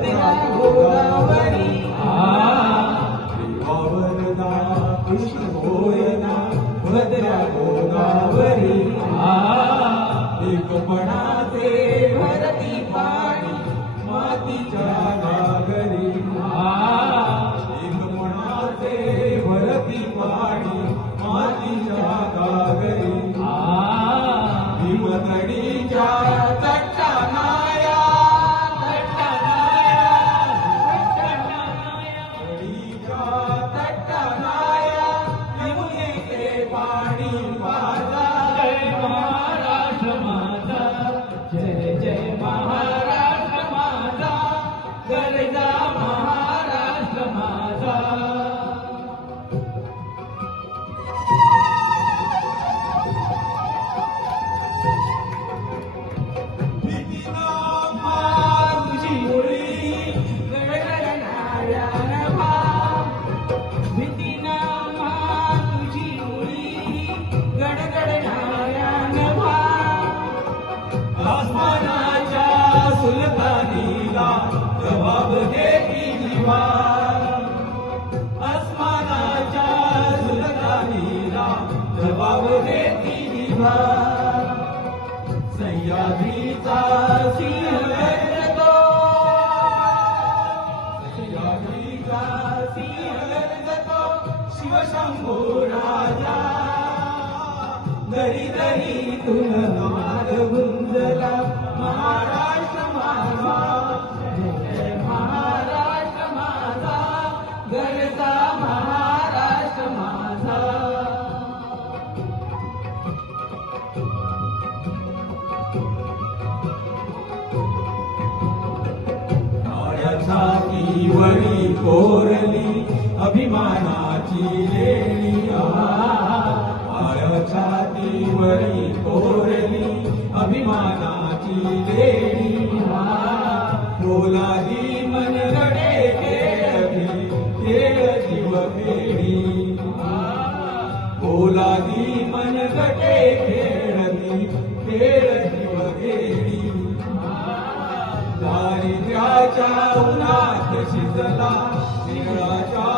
भद्रा गोदावरी वरदा कृष्ण होयना भद्रा गोदावरी एकपणाचे भरती पाणी मातीच्या गागरी एकपणाचे भरती पाणी मातीच्या गागरी भीमतडीच्या तट्टानाया तडीच्या तट्टानाया यमुनेचे पाणी वाजा जय महाराष्ट्र माझा जय जय महाराष्ट्र माझा गरजा महाराष्ट्र माझा तुझी मुळी गडगडणाऱ्या नभा भीतीना तुझी मुळी गडगडणाऱ्या नभा आसमानाच्या सुलतानीला जबाब देती दिवा आसमानाच्या सुलतानीला जबाब देती दिवा सह्याद्रीचा सिंह गरजतो सह्याद्रीचा सिंह गरजतो शिवशंभो राजा दरी दरी तुन नाद गुंजला महाराष्ट्र माझा जय महाराष्ट्र माझा गरजा महाराष्ट्र माझा काळ्या छातीवरी कोरली अभिमानाची लेणी काळ्या छातीवरी कोरली अभिमानाची लेणी पोलादी मनगडे खेळली खेळ जीव खेळी पोलादी मनगडे खेळली खेळ जीव खेळी दारिद्र्याच्या उन्हात शिजला निळाच्या